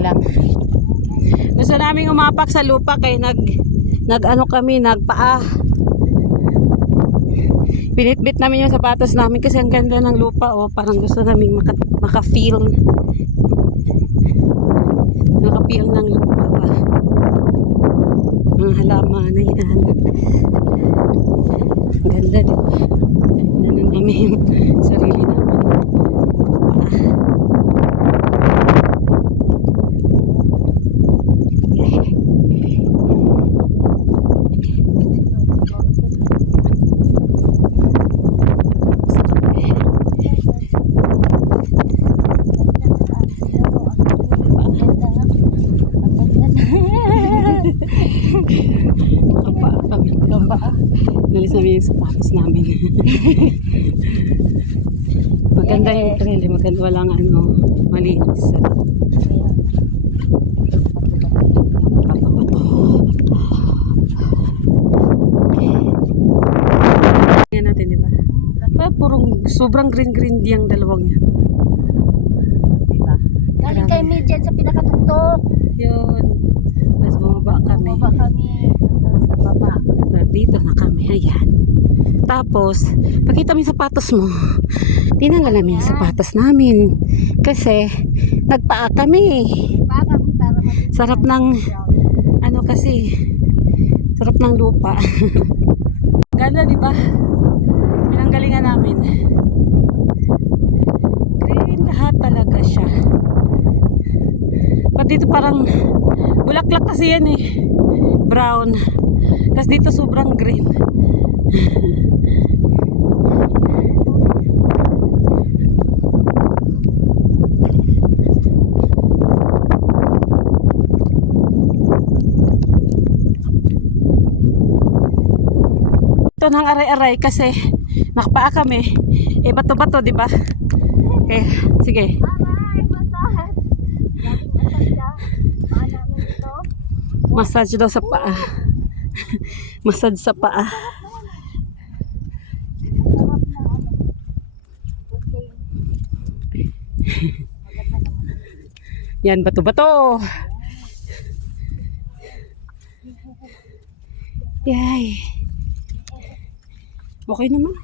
lang. Gusto namin umapak sa lupa kay nag-ano kami, nagpaa. Pinitbit namin yung sapatos namin kasi ang ganda ng lupa, oh. Parang gusto namin maka-feel. Maka-feel ng lupa ba. Ang halaman na yan. Ang ganda, diba? Tignan namin yung sarili namin. Nalis namin yung sapatos namin. Maganda yung trail, maganda, walang ano, malinis. Yan natin, di ba? Purong sobrang green diyang dalawang yan. Diba? Galing kay Midjan sa pinakatuktok. Yun. Mas bumaba kami. Bumaba kami sa baba. Dito na kami, ayan. Tapos, pakita mo yung sapatos mo. Tinanggal namin yung sapatos namin. Kasi, nagpaa kami. Para Sarap ng, ano kasi, sarap ng lupa. Ganda, di ba? Pinanggalingan namin. Green lahat talaga siya. Pati dito parang, bulaklak kasi yan eh. Brown. Tapos dito sobrang green. Ito nang aray-aray kasi nakapaa kami. Eh bato-bato, di ba? Okay, sige. Massage daw sa paa. Massage sa paa. Yan, bato-bato. Yay. Okay naman.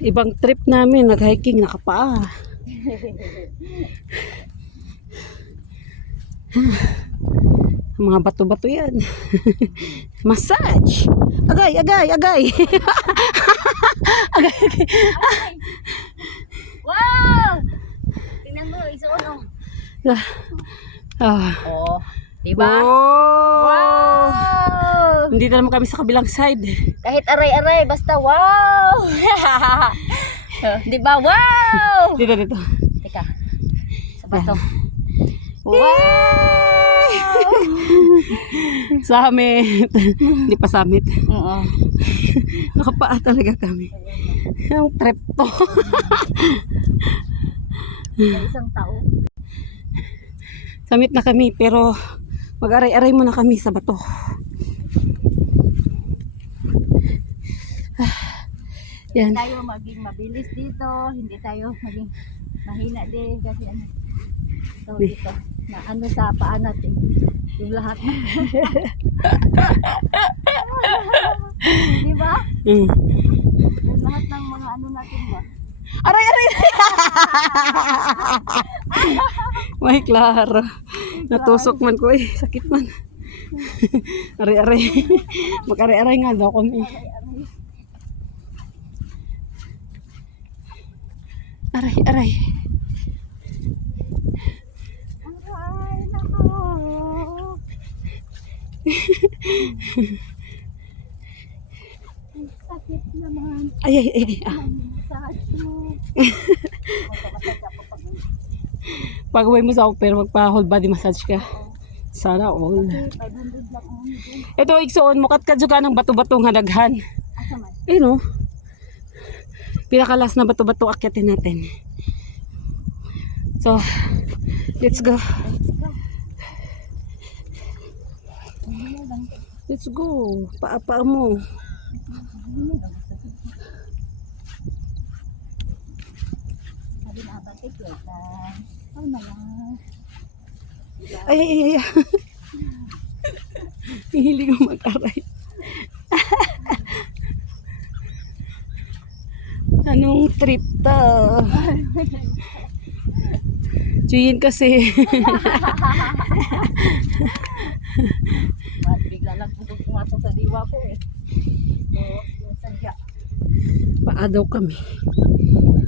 Ibang trip namin, nag-hiking, nakapaa. Mga bato-bato yan. Massage. Agay. Agay. Wow! Tingnan mo, isuno. Oh, diba? Wow! Wow! Hindi na naman kami sa kabilang side. Kahit aray-aray, basta wow! Diba? Wow! Dito. Teka, sa bato. Wow! Summit. Hindi pa summit. Oo. Nakapaa talaga kami. Yung trip to. Isang tao. Summit na kami pero mag-aray-aray muna kami sa bato. Yan. Hindi tayo maging mabilis dito, hindi tayo maging mahina din kasi ano. So dito, na ano sa paa natin. Yung lahat. Di ba? Mm. Yung lahat ng mga ano natin ba? Aray! May klaro. Natusok man ko eh. Sakit man. Aray. Mag-aray-aray nga daw kami. Aray. Aray, nako. Sakit naman. Ay. Massage mo. Pag-uwi mo sa pero magpa-whole body massage ka. Sana all. 500 lang ang dito. Ito, igsuon mo katka ng bato-bato nga daghan. Asa man? No? Pinakalas na bato-bato akyatin natin. So, let's go. Let's go. Paa mo. Sabi na ba, take your time. Ano na lang. Ay. Hihiling mo mag-aray. Anong trip to? Chuyin kasi. Bigla lang pumasok sa diwa ko eh. So, yung sadya. Paa daw kami.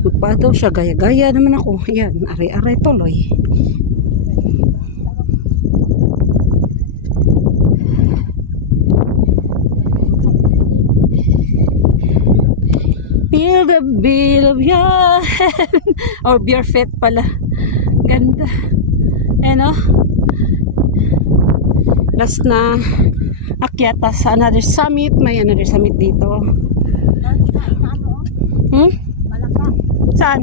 Magpaa daw siya. Gaya-gaya naman ako. Yan. Aray-aray tuloy. Feel the beat of your head. Or beer fit pala. Ganda. Ano? Last na akyata sa another summit. May another summit dito. Hmm? Malaka. Saan?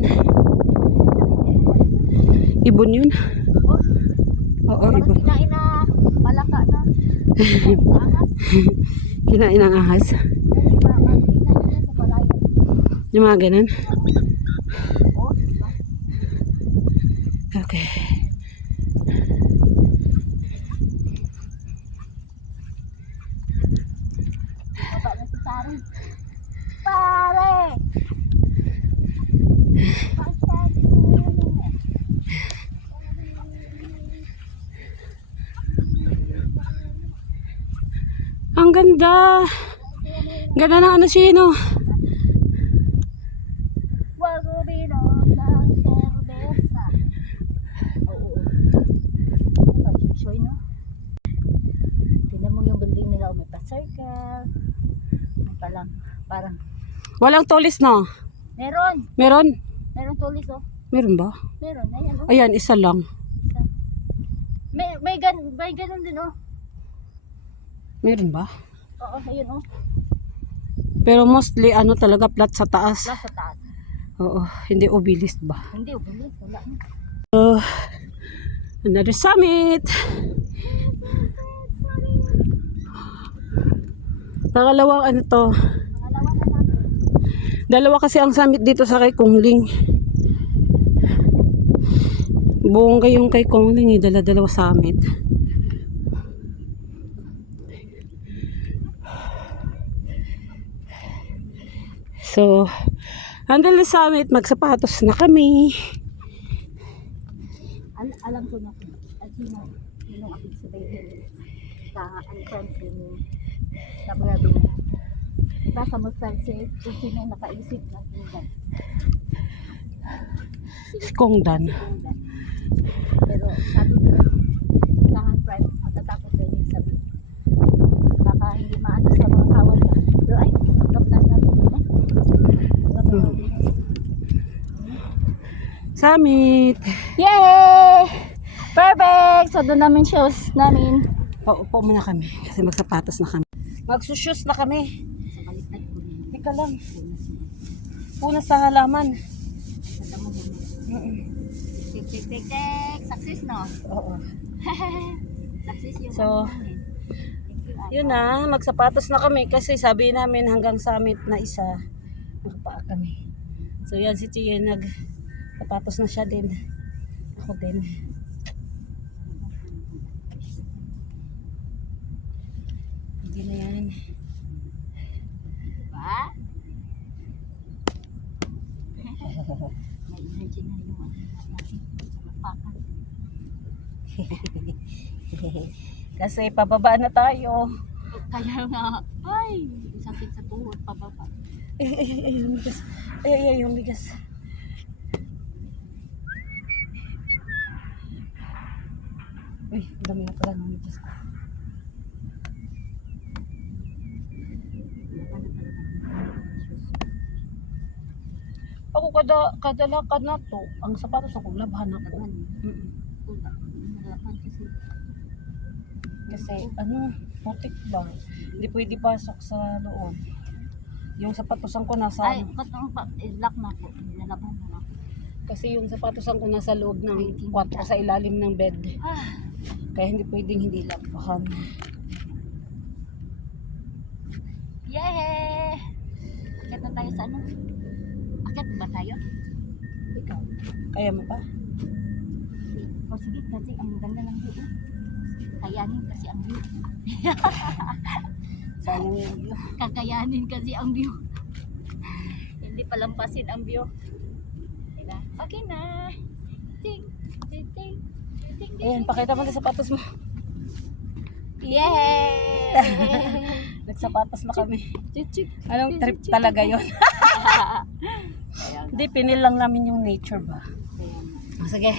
Ibon yun? Oo, ibon. Kinain na malaka na. Angas. Kinain ang ahas. Kinain na sa palayo. Yung mga ganun. Oh, Okay. baba na si Pare. Pare! Ang ganda. Ganda ng ano siya, no? Wag uminom ng serbesa. Oo. Ito, chipsoy, no? Tingnan mo yung building nila, may pa-circle. May parang, Walang tulis, no? meron. Meron? Meron tulis, oh. Meron ba? Meron, ayan, oh. Ayan, isa lang. Isa. May ganun din, oh. Meron ba? Oo, ayun, oh. Pero mostly, ano talaga, flat sa taas. Plus sa taas. Oo, hindi obelisk ba? Hindi, ubulis. Wala na. Another summit. Pangalawang ano to. Pangalawa na natin. Dalawa kasi ang summit dito sa kay Kongling. Buong kayong kay Kongling eh, dala-dalawa summit. So, handle the summit, magsapatos na kami. Alam ko na sino akong sabihin sa entrance yung sa grabe na. Ita sa Mustang kung sino nakaisip ng tinggan. Si Kongdan. Pero sabi ko, tahan prime, matatakot din yung sabi. Baka hindi maano sa mga kawan. Pero ay, kaplan namin. Summit. Yay! Perfect! So doon namin shows namin. Paupo muna kami kasi magsapatos na kami. Magsushus na kami. Sa baliktad ko. Ika lang. Puna sa halaman. Sa mo Tik. Success, no? Oo. Success yung So, namin. Thank you, Ay. yun na, magsapatos na kami kasi sabi namin hanggang summit na isa. Magpaa kami. So yan si Tia nagsapatos na siya din. Ako din. Hindi na yan. Diba? May energy na yung ano natin. Mapakan. Kasi pababa na tayo. Kaya nga, ay, sakit sa tuhod, pababa. Ay, yung bigas. Ay, yung bigas. Uy, dami na pala ng bigas ko. Ako kadala ka na to. Ang sapatos ako, labhan ako. Kasi ano, putik ba? Hindi pwede pasok sa loob. Yung sapatosan ko nasa Ay, katong lock na po. Nalaban na ako. kasi yung sapatosan ko nasa loob ng kwarto sa ilalim ng bed. Ah, Kaya hindi pwedeng hindi labahan. Yay! Akit na tayo sa ano? Akit ba tayo? Ikaw, kaya mo pa? O sige, kasi ang ganda ng view. Kayanin kasi ang view. Sayang yung view. Kakayanin kasi ang view. Hindi palampasin ang view. Diba? Okay na. Ting, ting, ting, ting, ting. Ayan, pakita mo na sapatos mo. Yay! Nagsapatos na kami. Chuchuk. Anong trip talaga yon? Ayan. Hindi, pinil lang namin yung nature ba? Ayan. Sige.